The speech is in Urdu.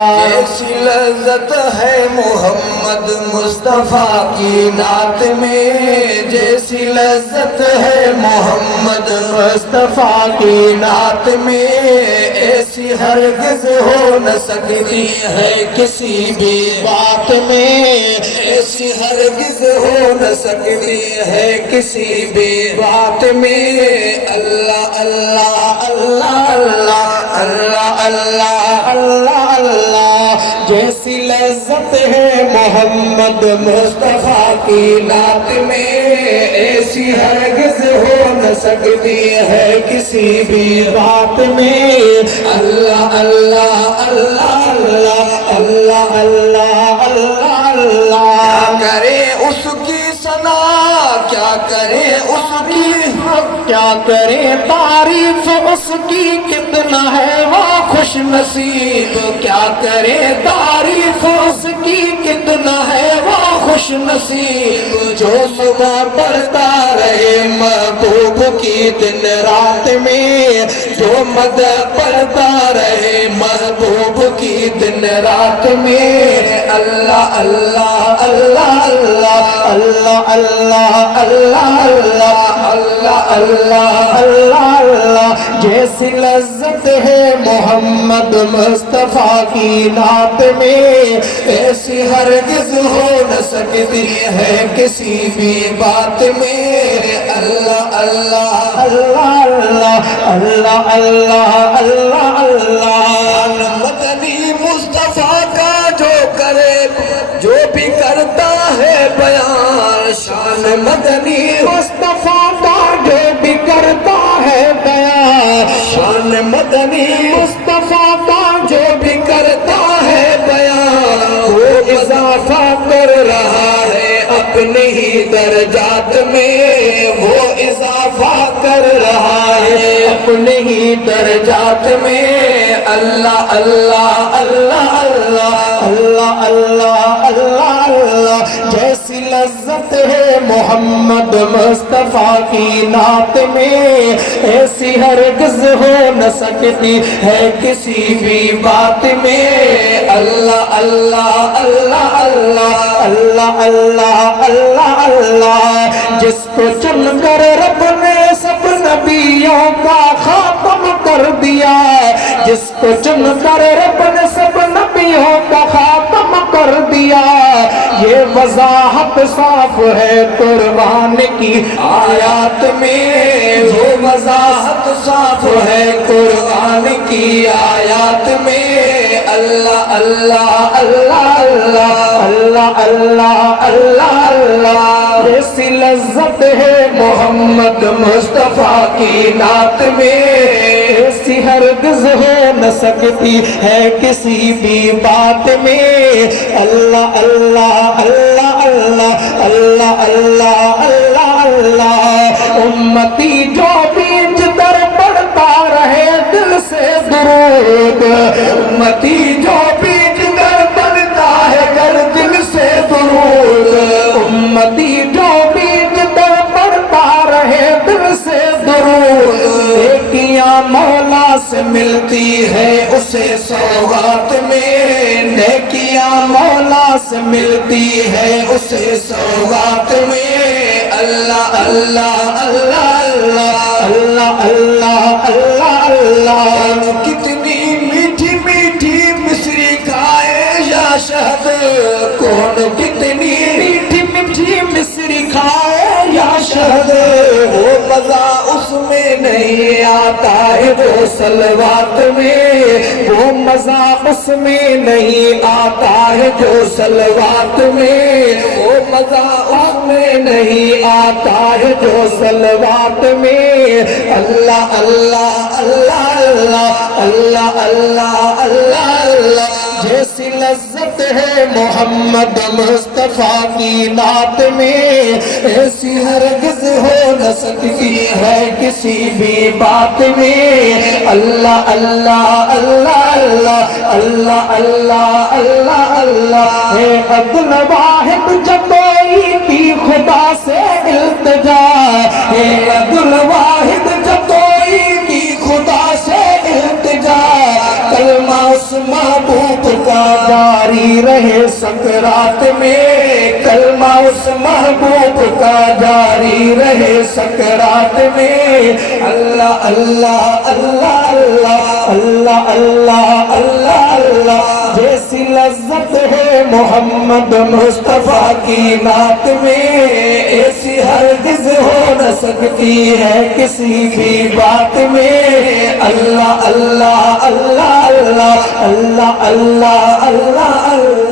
ایسی لذت ہے محمد مصطفیٰ کی نعت میں، جیسی لذت ہے محمد مصطفیٰ کی نعت میں، ایسی ہرگز ہو نہ سکتی ہے کسی بھی بات میں، ایسی ہرگز ہو نہ سکتی ہے کسی بھی بات میں۔ اللہ اللہ اللہ اللہ اللہ اللہ اللہ اللہ، جیسی لذت ہے محمد مصطفیٰ کی نعت میں، ایسی ہرگز ہو نہ سکتی ہے کسی بھی بات میں۔ اللہ اللہ اللہ اللہ اللہ اللہ اللہ اللہ، کیا کرے اس کی ثنا، کیا کرے اس کی، کیا کرے تعریف اس کی، کتنا ہے وہ خوش نصیب، کیا کرے تعریف اس کی، کتنا ہے وہ خوش نصیب، جو صبح پڑھتا رہے محبوب کی دن رات میں، جو مدح پڑھتا رہے محبوب کی دن رات میں۔ اللہ اللہ اللہ اللہ اللہ اللہ اللہ اللہ اللہ اللہ اللہ، جیسی لذت ہے محمد مصطفیٰ کی نعت میں، ایسی ہرگز ہو نہ سکتی ہے کسی بھی بات میں۔ اللہ اللہ اللہ اللہ اللہ اللہ اللہ، مدنی مصطفیٰ کا جو کرے، جو بھی کرتا ہے بیان، شان مدنی مصطفیٰ کا جو بھی کرتا ہے بیان، شان مدنی مصطفیٰ کا جو بھی کرتا ہے بیان، وہ اضافہ کر رہا ہے اپنے ہی درجات میں، وہ اضافہ کر رہا ہے اپنے ہی درجات میں۔ اللہ اللہ اللہ اللہ اللہ اللہ اللہ اللہ، جیسی لذت ہے محمد مصطفیٰ کی نعت میں، ایسی ہرگز ہو نہ سکتی ہے کسی بھی بات میں۔ اللہ اللہ اللہ اللہ اللہ اللہ اللہ اللہ، جس کو چن کر رب نے سب نبیوں کا خاتم کر دیا، جس کو چن کر رب نے سب نبیوں کا خاتم کر دیا، یہ وضاحت صاف ہے قرآن کی آیات میں، وہ وضاحت صاف ہے قرآن کی آیات میں۔ اللہ اللہ اللہ اللہ اللہ اللہ اللہ، ایسی لذت ہے محمد مصطفیٰ کی نعت میں، ایسی ہرگز ہو نہ سکتی ہے کسی بھی بات میں۔ اللہ اللہ اللہ اللہ اللہ اللہ اللہ اللہ، امتی جو بیچ در پڑھتا رہے دل سے درود، امتی جو بیچ در پڑھتا ہے گر دل سے درود، امتی جو بیچ در پڑھتا رہے دل سے درود، نیکیاں مولا سے ملتی ہے اسے سوغات میں، نیکیاں مولا سے ملتی ہے اسے سوغات میں۔ اللہ اللہ اللہ اللہ اللہ اللہ اللہ، کتنی میٹھی میٹھی مصری کھائے یا شہد، کون کتنی میٹھی میٹھی مصری کھائے یا شہد، وہ مزہ اس میں نہیں آتا ہے جو سلوات میں، وہ مزہ اس میں نہیں آتا ہے جو سلوات میں، وہ مزہ اس میں نہیں آتا ہے جو سلوات میں۔ اللہ اللہ اللہ اللہ اللہ اللہ اللہ اللہ، جیسی لذت ہے محمد مصطفیٰ کی نعت میں، ایسی ہرگز ہو نہ سکتی ہے کسی بھی بات میں۔ اللہ اللہ اللہ اللہ اللہ اللہ اللہ اللہ، ہے عدل واحد جتوئی کی خدا سے التجا، ہے عدل واحد جتوئی کی خدا سے التجا، کلمہ اس محبوب کا سکرات میں، کلمہ اس محبوب کا جاری رہے سکرات میں۔ اللہ اللہ اللہ اللہ اللہ اللہ اللہ اللہ، جیسی لذت ہے محمد مصطفیٰ کی نعت میں، ایسی ہرگز ہو نہ سکتی ہے کسی بھی بات میں۔ اللہ اللہ اللہ اللہ اللہ اللہ اللہ اللہ